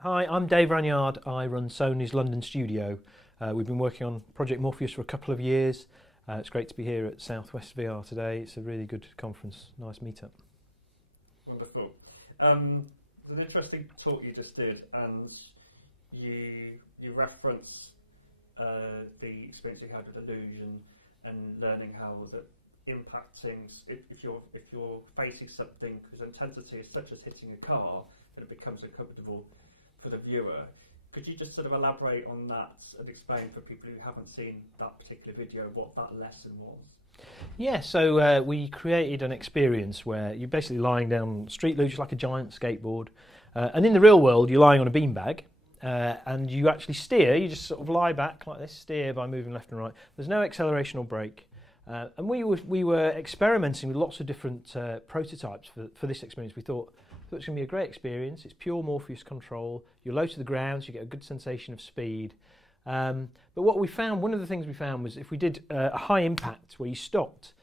Hi, I'm Dave Ranyard. I run Sony's London studio. We've been working on Project Morpheus for a couple of years. It's great to be here at SWVR today. It's a really good conference, nice meetup. Wonderful. It's an interesting talk you just did, and you reference the experience you had with Delusion and learning how that impacting if you're facing something whose intensity is such as hitting a car, then it becomes uncomfortable for the viewer. Could you just sort of elaborate on that and explain for people who haven't seen that particular video what that lesson was? Yeah, so we created an experience where you're basically lying down street luge like a giant skateboard, and in the real world you're lying on a beanbag, and you actually steer. You just sort of lie back like this, steer by moving left and right. There's no acceleration or brake, and we were experimenting with lots of different prototypes for this experience. We thought it's going to be a great experience. It's pure Morpheus control. You're low to the ground, so you get a good sensation of speed. But what we found, one of the things we found was if we did a high impact where you stopped,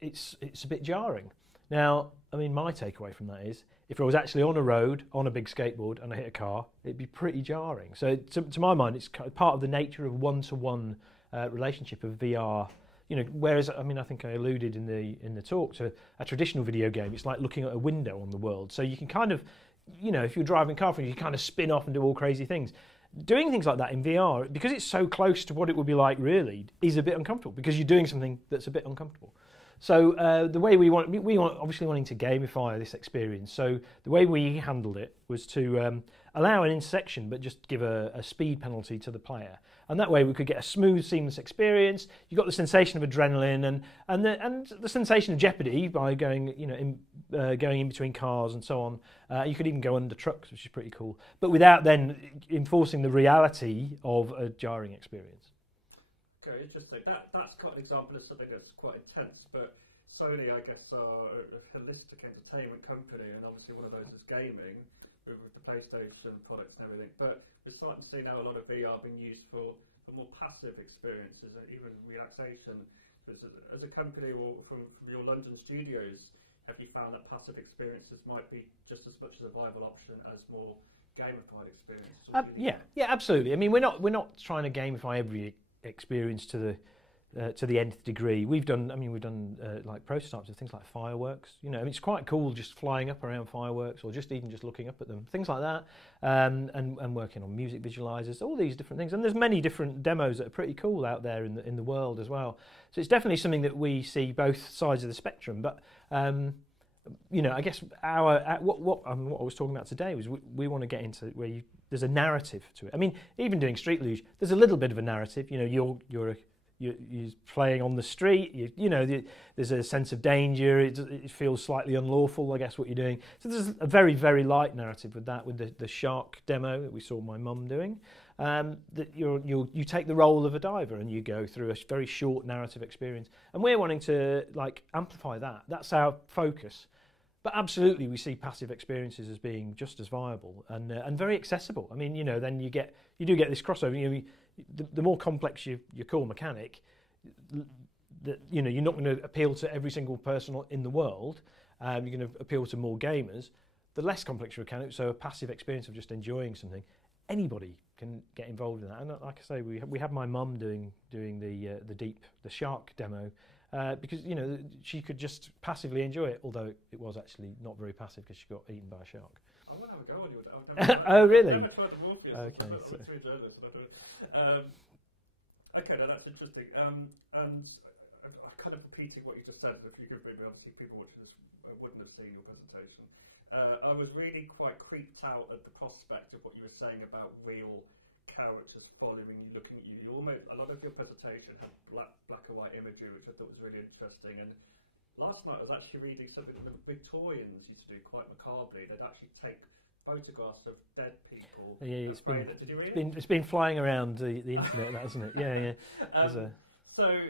it's a bit jarring. Now, I mean, my takeaway from that is if I was actually on a road, on a big skateboard, and I hit a car, it'd be pretty jarring. So to my mind, it's part of the nature of one-to-one relationship of VR. You know, whereas, I mean, I think I alluded in the talk to a traditional video game. It's like looking at a window on the world. So you can kind of, you know, if you're driving a car, you can kind of spin off and do all crazy things. Doing things like that in VR, because it's so close to what it would be like really, is a bit uncomfortable because you're doing something that's a bit uncomfortable. So the way we want obviously wanting to gamify this experience. So the way we handled it was to allow an intersection, but just give a speed penalty to the player. And that way we could get a smooth, seamless experience. You got the sensation of adrenaline and the sensation of jeopardy by going, you know, going in between cars and so on. You could even go under trucks, which is pretty cool, but without then enforcing the reality of a jarring experience. Okay, interesting. That's quite an example of something that's quite intense, but Sony, I guess, are a holistic entertainment company, and obviously one of those is gaming with the PlayStation products and everything. But we're starting to see now a lot of VR being used for more passive experiences and even relaxation. As a company or from your London studios, have you found that passive experiences might be just as much as a viable option as more gamified experiences? Yeah, absolutely. I mean, we're not trying to gamify every experience to the nth degree. We've done like prototypes of things like fireworks. You know, I mean, it's quite cool just flying up around fireworks, or just looking up at them, things like that, and working on music visualizers, all these different things. And there's many different demos that are pretty cool out there in the world as well. So it's definitely something that we see both sides of the spectrum. But you know, I guess what I was talking about today was we want to get into where there's a narrative to it. I mean, even doing street luge, there's a little bit of a narrative. You know, you're playing on the street. You know, there's a sense of danger. It feels slightly unlawful, I guess, what you're doing. So there's a very, very light narrative with that, with the shark demo that we saw my mum doing. That you take the role of a diver and you go through a very short narrative experience. And we're wanting to like amplify that. That's our focus. But absolutely, we see passive experiences as being just as viable and very accessible. I mean, you know, then you do get this crossover. You know, the more complex your core mechanic, you know, you're not going to appeal to every single person in the world. You're going to appeal to more gamers. The less complex your mechanic, so a passive experience of just enjoying something, anybody can get involved in that. And like I say, we had my mum doing the shark demo. Because, you know, she could just passively enjoy it, although it was actually not very passive because she got eaten by a shark. I want to have a go on you. Really? I've never tried the Morpheus. Okay, I'm a three journalist. And I don't. Okay, now that's interesting. And I'm kind of repeating what you just said. If you give me, obviously people watching this wouldn't have seen your presentation. I was really quite creeped out at the prospect of what you were saying about real characters following you, looking at you. A lot of your presentation had black and white imagery, which I thought was really interesting. And last night I was actually reading something that the Victorians used to do quite macabrely. They'd actually take photographs of dead people. Yeah, Did you read it? It's been flying around the internet, hasn't it? Yeah. So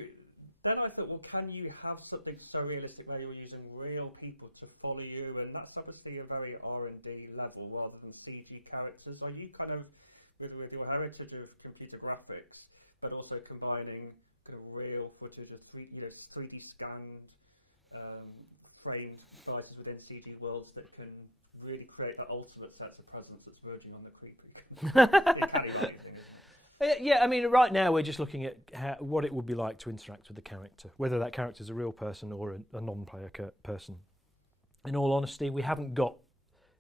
then I thought, well, can you have something so realistic where you're using real people to follow you? And that's obviously a very R&D level rather than CG characters. Are you kind of with your heritage of computer graphics, but also combining kind of real footage of 3D scanned framed devices within CG worlds that can really create that ultimate sense of presence that's verging on the creepy, the uncanny valley thing, isn't it? Yeah, I mean, right now we're just looking at what it would be like to interact with the character, whether that character is a real person or a non-player person. In all honesty, we haven't got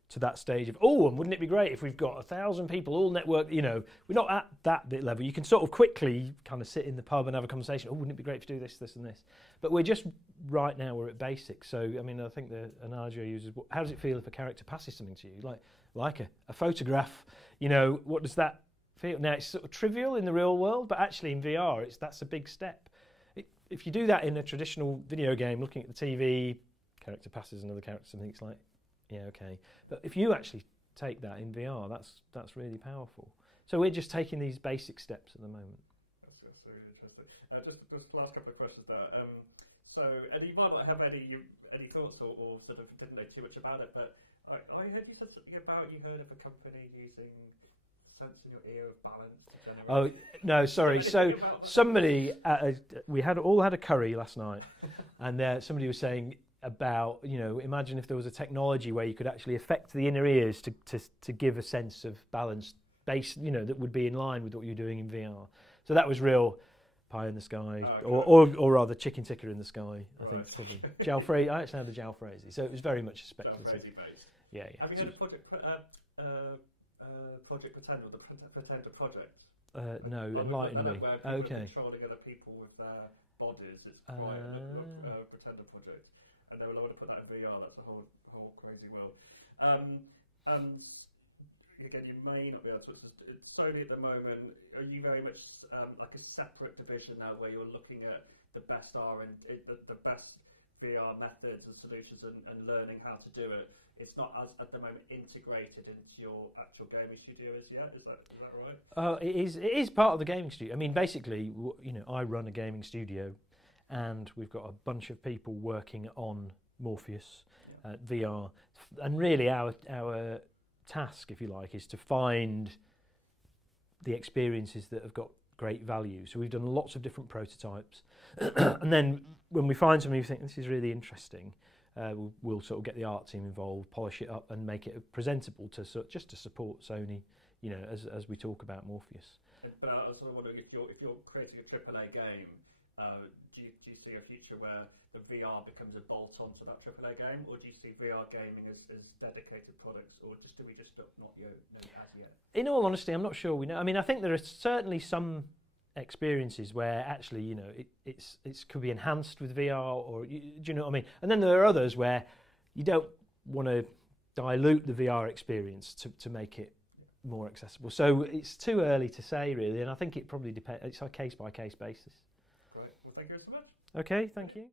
to that stage of, and wouldn't it be great if we've got 1,000 people all networked, we're not at that bit level. You can sort of quickly kind of sit in the pub and have a conversation, wouldn't it be great to do this, this and this? But we're just, right now, we're at basics. So, I mean, I think the analogy I use is, how does it feel if a character passes something to you? Like a photograph, what does that feel? Now, it's sort of trivial in the real world, but actually in VR, that's a big step. If you do that in a traditional video game, looking at the TV, character passes another character, something, it's like, yeah, okay. But if you actually take that in VR, that's really powerful. So we're just taking these basic steps at the moment. That's really interesting. Just the last couple of questions there. So, and you might not have any thoughts or sort of didn't know too much about it, but I heard you said something about you heard of a company using the sense in your ear of balance to generate. Oh no, sorry. So somebody we all had a curry last night, and somebody was saying about, imagine if there was a technology where you could actually affect the inner ears to give a sense of balance base, that would be in line with what you're doing in VR. So that was real pie in the sky, or rather chicken tikka in the sky. Right. Jalfrezi. I actually had the jalfrezi, so it was very much Jalfrezi based. Yeah. Have you heard of Project Pretend, or the Pretender Project? No. I would look that up, where people are controlling other people with their bodies. It's quite Pretender Project. And they will want to put that in VR. That's a whole crazy world. And again, you may not be able to. It's Sony at the moment. Are you very much like a separate division now, where you're looking at the best the best VR methods and solutions and learning how to do it? It's not as at the moment integrated into your actual gaming studio as yet. Is that right? It is part of the gaming studio. I mean, basically, I run a gaming studio. And we've got a bunch of people working on Morpheus, VR. And really our task, if you like, is to find the experiences that have got great value. So we've done lots of different prototypes. And then when we find something we think this is really interesting, we'll sort of get the art team involved, polish it up and make it presentable just to support Sony, as we talk about Morpheus. But I was sort of wondering if you're creating a AAA game, do you see a future where the VR becomes a bolt-on to that AAA game, or do you see VR gaming as dedicated products, or do we just not know as yet? In all honesty, I'm not sure we know. I mean, I think there are certainly some experiences where actually, it could be enhanced with VR, or do you know what I mean? And then there are others where you don't want to dilute the VR experience to make it more accessible. So it's too early to say, really, and I think it probably depends. It's a case-by-case basis. Great. Well, thank you so much. Okay, thank you.